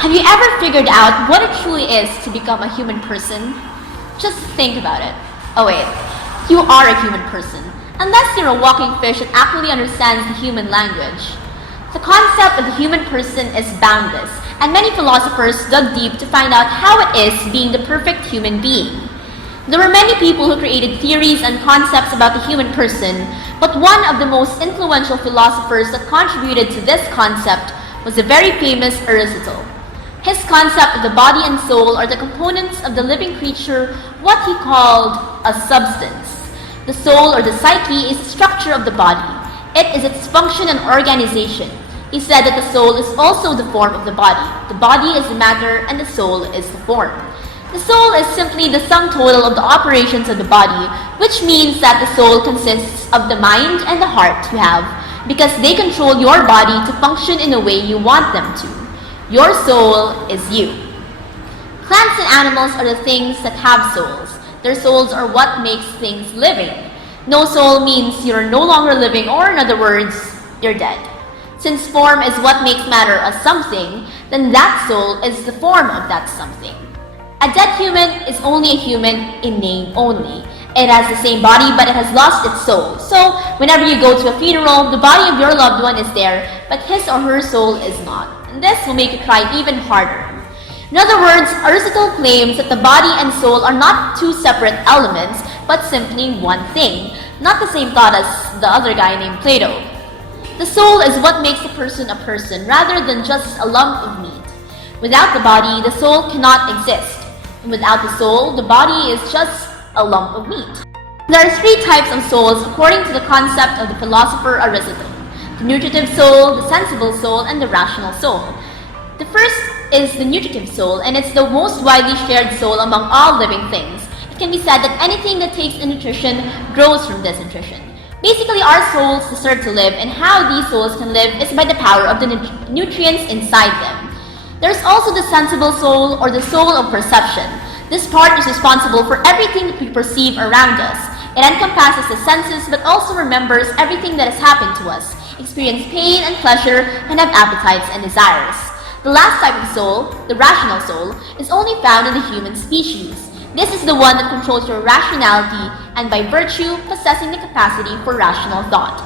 Have you ever figured out what it truly is to become a human person? Just think about it. Oh wait, you are a human person, unless you're a walking fish that actually understands the human language. The concept of the human person is boundless, and many philosophers dug deep to find out how it is being the perfect human being. There were many people who created theories and concepts about the human person, but one of the most influential philosophers that contributed to this concept was the very famous Aristotle. His concept of the body and soul are the components of the living creature, what he called a substance. The soul or the psyche is the structure of the body. It is its function and organization. He said that the soul is also the form of the body. The body is the matter and the soul is the form. The soul is simply the sum total of the operations of the body, which means that the soul consists of the mind and the heart you have, because they control your body to function in the way you want them to. Your soul is you. Plants and animals are the things that have souls. Their souls are what makes things living. No soul means you're no longer living, or in other words, you're dead. Since form is what makes matter a something, then that soul is the form of that something. A dead human is only a human in name only. It has the same body, but it has lost its soul. So, whenever you go to a funeral, the body of your loved one is there, but his or her soul is not. And this will make you cry even harder. In other words, Aristotle claims that the body and soul are not two separate elements, but simply one thing, not the same thought as the other guy named Plato. The soul is what makes a person, rather than just a lump of meat. Without the body, the soul cannot exist. And without the soul, the body is just a lump of meat. There are three types of souls according to the concept of the philosopher Aristotle: the nutritive soul, the sensible soul, and the rational soul. The first is the nutritive soul, and it's the most widely shared soul among all living things. It can be said that anything that takes in nutrition grows from this nutrition. Basically, our souls deserve to live, and how these souls can live is by the power of the nutrients inside them. There's also the sensible soul, or the soul of perception. This part is responsible for everything that we perceive around us. It encompasses the senses, but also remembers everything that has happened to us, experience pain and pleasure, and have appetites and desires. The last type of soul, the rational soul, is only found in the human species. This is the one that controls your rationality and by virtue possessing the capacity for rational thought.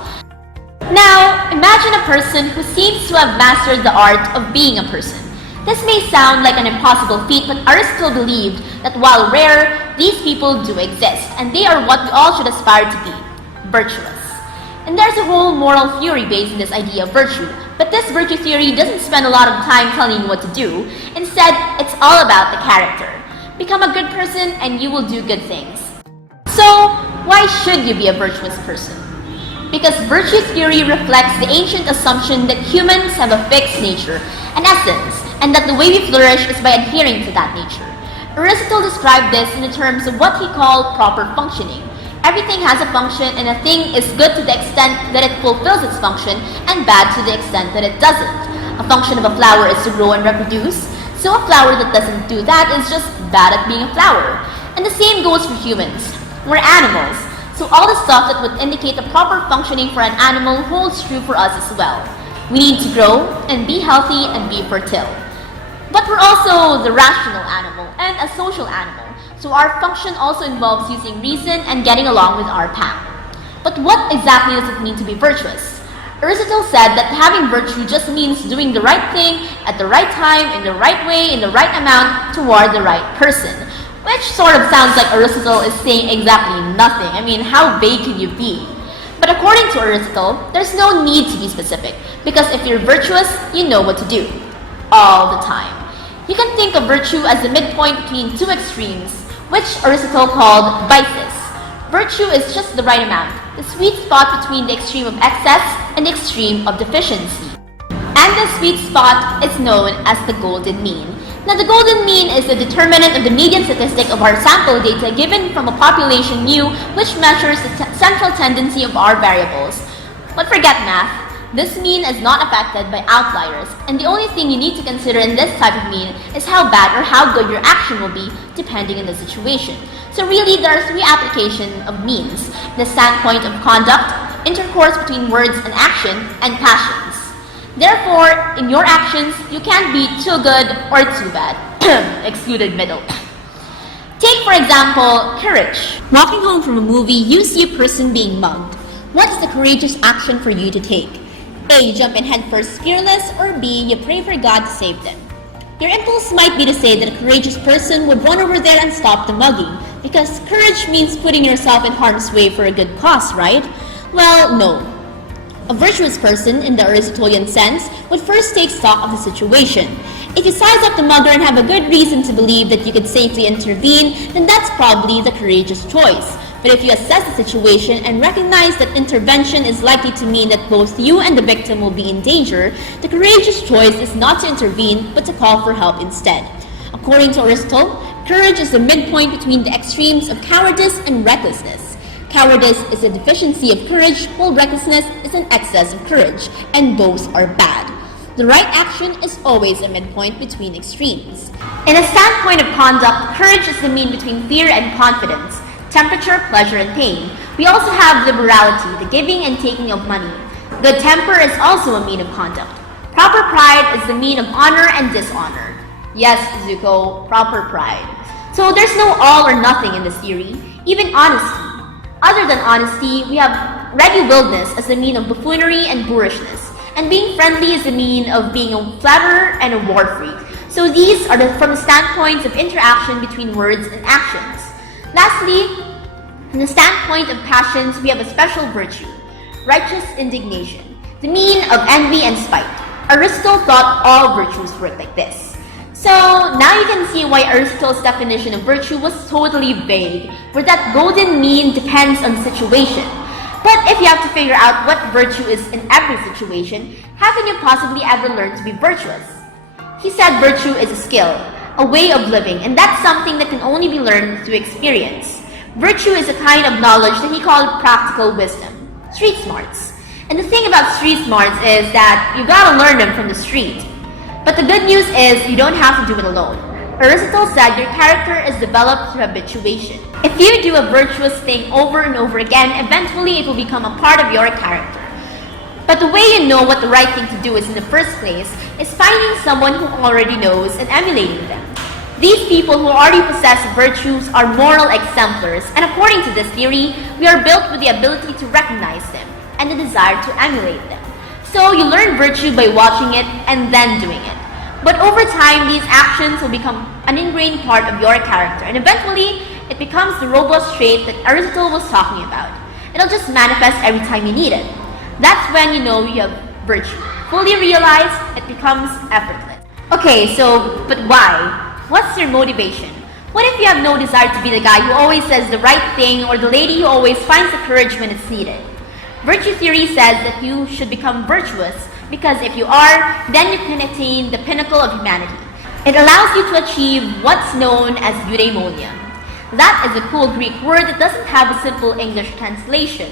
Now, imagine a person who seems to have mastered the art of being a person. This may sound like an impossible feat, but Aristotle believed that while rare, these people do exist, and they are what we all should aspire to be: virtuous. And there's a whole moral theory based on this idea of virtue, but this virtue theory doesn't spend a lot of time telling you what to do. Instead, it's all about the character. Become a good person and you will do good things. So, why should you be a virtuous person? Because virtue theory reflects the ancient assumption that humans have a fixed nature, an essence, and that the way we flourish is by adhering to that nature. Aristotle described this in the terms of what he called proper functioning. Everything has a function, and a thing is good to the extent that it fulfills its function, and bad to the extent that it doesn't. A function of a flower is to grow and reproduce, so a flower that doesn't do that is just bad at being a flower. And the same goes for humans. We're animals, so all the stuff that would indicate the proper functioning for an animal holds true for us as well. We need to grow, and be healthy, and be fertile. But we're also the rational animal, and a social animal. So our function also involves using reason and getting along with our pack. But what exactly does it mean to be virtuous? Aristotle said that having virtue just means doing the right thing at the right time, in the right way, in the right amount, toward the right person. Which sort of sounds like Aristotle is saying exactly nothing. I mean, how vague can you be? But according to Aristotle, there's no need to be specific, because if you're virtuous, you know what to do. All the time. You can think of virtue as the midpoint between two extremes, which Aristotle called vices. Virtue is just the right amount, the sweet spot between the extreme of excess and the extreme of deficiency. And the sweet spot is known as the golden mean. Now, the golden mean is the determinant of the median statistic of our sample data given from a population mu, which measures the central tendency of our variables. But forget math. This mean is not affected by outliers, and the only thing you need to consider in this type of mean is how bad or how good your action will be depending on the situation. So really, there are three applications of means: the standpoint of conduct, intercourse between words and action, and passions. Therefore, in your actions, you can't be too good or too bad. Excluded middle. Take, for example, courage. Walking home from a movie, you see a person being mugged. What is the courageous action for you to take? A. Jump in headfirst fearless, or B. You pray for God to save them. Your impulse might be to say that a courageous person would run over there and stop the mugging, because courage means putting yourself in harm's way for a good cause, right? Well, no. A virtuous person, in the Aristotelian sense, would first take stock of the situation. If you size up the mugger and have a good reason to believe that you could safely intervene, then that's probably the courageous choice. But if you assess the situation and recognize that intervention is likely to mean that both you and the victim will be in danger, the courageous choice is not to intervene, but to call for help instead. According to Aristotle, courage is the midpoint between the extremes of cowardice and recklessness. Cowardice is a deficiency of courage, while recklessness is an excess of courage, and both are bad. The right action is always a midpoint between extremes. In a standpoint of conduct, courage is the mean between fear and confidence, temperature, pleasure, and pain. We also have liberality, the giving and taking of money. Good temper is also a mean of conduct. Proper pride is the mean of honor and dishonor. Yes, Zuko, proper pride. So there's no all or nothing in this theory, even honesty. Other than honesty, we have ready-willedness as the mean of buffoonery and boorishness, and being friendly is the mean of being a flatterer and a war freak. So these are from the standpoints of interaction between words and actions. Lastly, from the standpoint of passions, we have a special virtue, righteous indignation, the mean of envy and spite. Aristotle thought all virtues work like this. So now you can see why Aristotle's definition of virtue was totally vague, where that golden mean depends on the situation. But if you have to figure out what virtue is in every situation, how can you possibly ever learn to be virtuous? He said virtue is a skill, a way of living, and that's something that can only be learned through experience. Virtue is a kind of knowledge that he called practical wisdom, street smarts. And the thing about street smarts is that you gotta learn them from the street. But the good news is you don't have to do it alone. Aristotle said your character is developed through habituation. If you do a virtuous thing over and over again, eventually it will become a part of your character. But the way you know what the right thing to do is in the first place is finding someone who already knows and emulating them. These people who already possess virtues are moral exemplars, and according to this theory, we are built with the ability to recognize them and the desire to emulate them. So you learn virtue by watching it and then doing it. But over time, these actions will become an ingrained part of your character, and eventually, it becomes the robust trait that Aristotle was talking about. It'll just manifest every time you need it. That's when you know you have virtue. Fully realized, it becomes effortless. Okay, but why? What's your motivation? What if you have no desire to be the guy who always says the right thing or the lady who always finds the courage when it's needed? Virtue theory says that you should become virtuous because if you are, then you can attain the pinnacle of humanity. It allows you to achieve what's known as eudaimonia. That is a cool Greek word that doesn't have a simple English translation.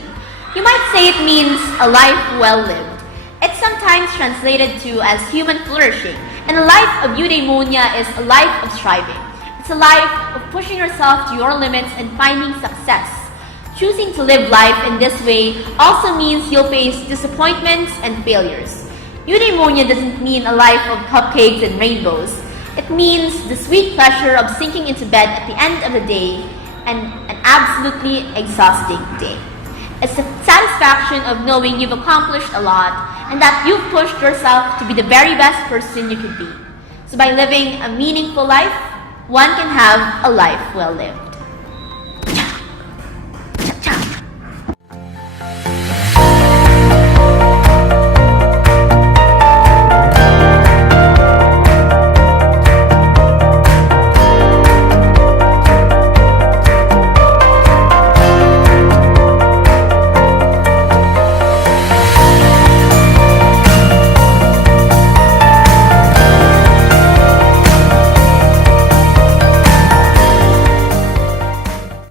You might say it means a life well lived. It's sometimes translated to as human flourishing, and a life of eudaimonia is a life of striving. It's a life of pushing yourself to your limits and finding success. Choosing to live life in this way also means you'll face disappointments and failures. Eudaimonia doesn't mean a life of cupcakes and rainbows. It means the sweet pleasure of sinking into bed at the end of the day and an absolutely exhausting day. It's the satisfaction of knowing you've accomplished a lot and that you've pushed yourself to be the very best person you could be. So by living a meaningful life, one can have a life well lived.